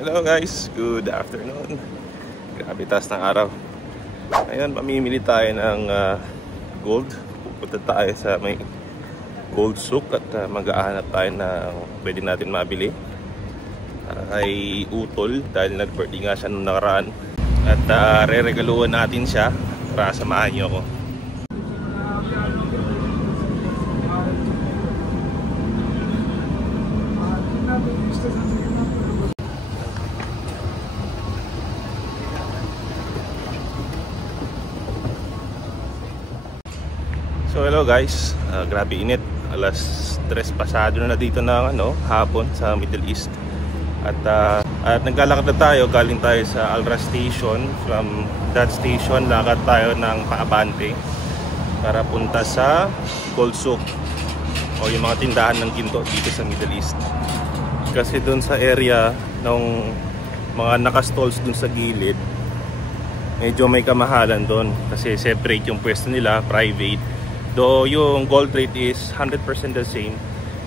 Hello guys, good afternoon. Grabe taas ng araw. Ngayon, mamimili tayo ng gold. Pupunta tayo sa may gold souk at mag-aanap tayo ng pwede natin mabili. Kay Utol dahil nag-birthday nga siya nung nakaraan. At re-regaluhan natin siya para samahan niyo ako. So hello guys, grabe init. Alas 3 pasado na dito ng hapon sa Middle East. At naglalakad na tayo, galing tayo sa Al Ras Station. From that station, lakad tayo ng paabante para punta sa gold souk o yung mga tindahan ng ginto dito sa Middle East. Kasi dun sa area ng mga nakastalls dun sa gilid, medyo may kamahalan dun kasi separate yung pwesto nila, private. Though yung gold rate is 100% the same,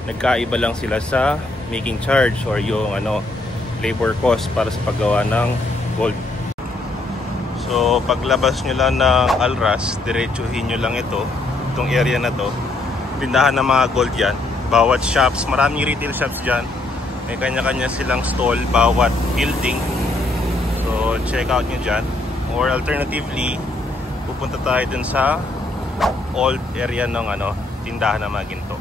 nagkaiba lang sila sa making charge or yung labor cost para sa paggawa ng gold. So paglabas nyo lang ng Al Ras, diretsuhin nyo lang itong area na to. Tindahan ng mga gold yan. Bawat shops, maraming retail shops dyan. May kanya-kanya silang stall bawat building. So check out nyo dyan. Or alternatively, pupunta tayo dun sa old area ng tindahan ng mga ginto.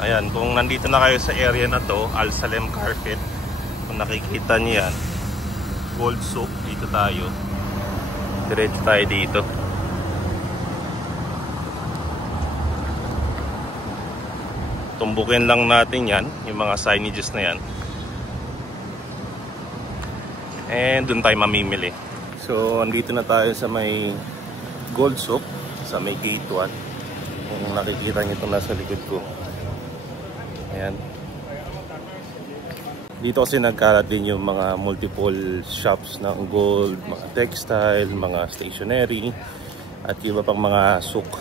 Ayan, kung nandito na kayo sa area na to, Al Salem Carpet, kung nakikita niyo yan, gold souk, dito tayo. Diretso tayo dito. Tumbukin lang natin yan, yung mga signages na yan. And dun tayo mamimili. So, andito na tayo sa may gold souk, sa may gate 1. Kung nakikita nyo itong nasa likod ko. Ayan. Dito kasi nagkalat din yung mga multiple shops ng gold, mga textile, mga stationery, at iba pang mga souk.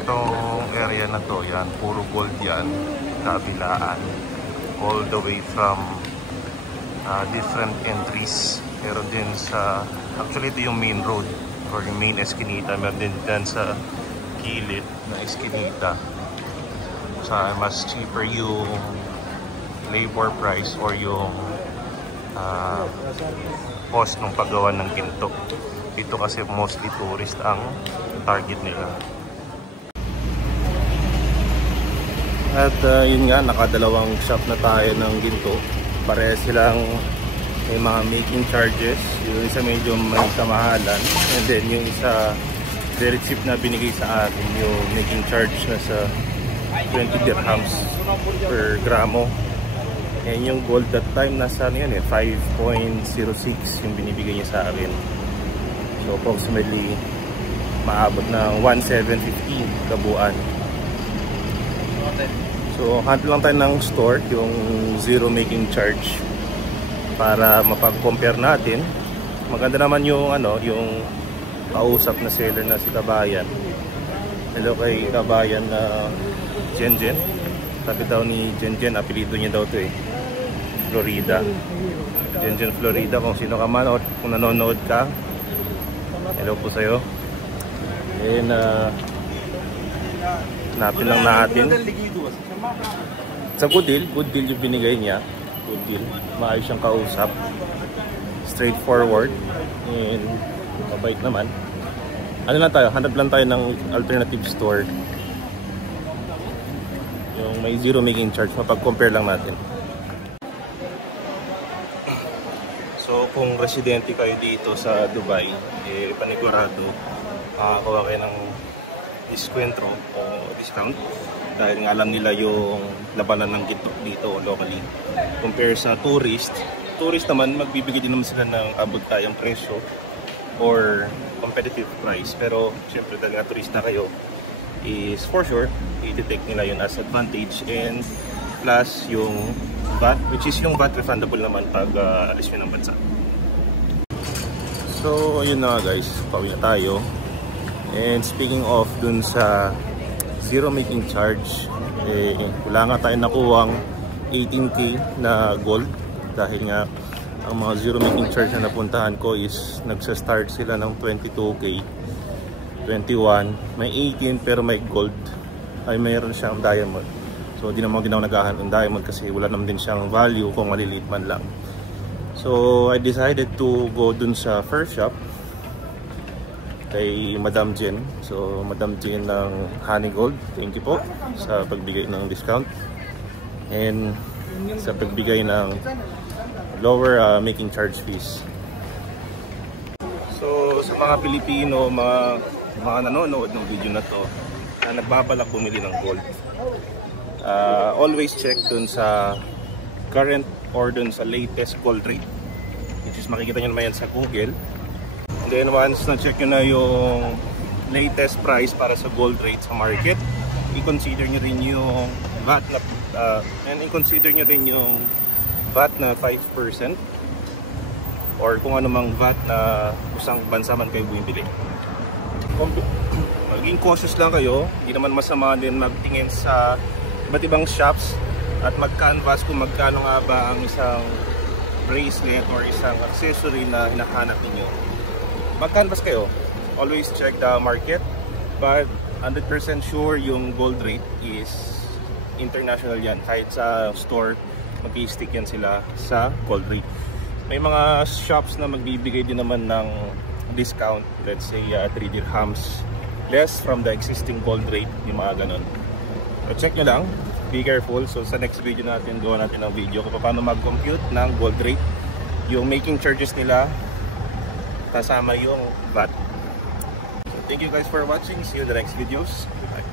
Itong area na to, yan, puro gold yan, kabilaan, all the way from different entries. Meron din sa, actually ito yung main road or yung main eskinita, meron din dyan sa gilid na eskinita. So mas cheaper yung labor price or yung cost ng paggawa ng ginto. Ito kasi mostly tourist ang target nila. At yun nga, nakadalawang shop na tayo ng ginto. Pareha silang may mga making charges. Yung isa medyo may kamahalan. And then yung isa, very cheap na binigay sa akin. Yung making charge na sa 20 dirhams per gramo. And yung gold that time nasa 5.06 yung binibigay niya sa akin. So approximately maabot ng 1,750 kabuuan. So hanap lang tayo ng store yung zero making charge para mapag-compare natin. Maganda naman yung yung kausap na seller na si Kabayan. Hello kay Kabayan na Jenjen. Sabi daw ni Jenjen, apelido niya daw to Florida. Jenjen Florida, kung sino ka man o kung nanonood ka, hello po sa'yo. And hanapin lang natin It's a good deal yung binigay niya. Good deal. Maayos siyang kausap. Straightforward. And mabait naman. Ano lang tayo, hanap lang tayo ng alternative store. Yung may zero making charge, mapag-compare lang natin. So kung residente kayo dito sa Dubai, panigurado, makakuha kayo ng diskwento o discount. Dahil nga alam nila yung labanan ng ginto dito locally. Compare sa tourist naman, magbibigay din naman sila ng abot kayang presyo or competitive price. Pero syempre dahil nga turista kayo, is for sure i-detect nila yun as advantage. And plus yung VAT, which is yung VAT refundable naman pag alis nyo ng bansa. So ayun na guys, pauwi na tayo. And speaking of dun sa zero making charge, wala nga tayo nakuwang 18k na gold. Dahil nga ang mga zero making charge na napuntahan ko is nagsa-start sila ng 22k, 21, may 18 pero may gold, ay mayroon siyang diamond. So di naman ginawa nagahan ng diamond kasi wala naman din siyang value kung maliliit man lang. So I decided to go dun sa first shop kay Madam Jen. So Madam Jen ng Honey Gold, thank you po sa pagbigay ng discount and sa pagbigay ng lower making charge fees. So sa mga Pilipino, mga nanonood ng video na to na nagbabalak bumili ng gold, always check dun sa current or dun sa latest gold rate, which is makikita nyo naman yan sa Google. Then once na-check nyo na yung latest price para sa gold rate sa market, i-consider nyo rin yung VAT na i-consider nyo rin yung VAT na 5% or kung anumang VAT na usang bansa man kayo bumibili. Maging cautious lang kayo, hindi naman masama din magtingin sa iba't ibang shops at mag-canvas kung magkano nga ba ang isang bracelet or isang accessory na hinahanap ninyo. Mag-canvas kayo, always check the market, but 100% sure yung gold rate is international yan. Kahit sa store, mag-i-stick yan sila sa gold rate. May mga shops na magbibigay din naman ng discount, let's say 3 dirhams less from the existing gold rate, yung mga ganun. So check nyo lang, be careful. So sa next video natin, gawa natin ng video kung paano mag-compute ng gold rate, yung making charges nila, kasama yung VAT. So thank you guys for watching. See you in the next videos. Goodbye.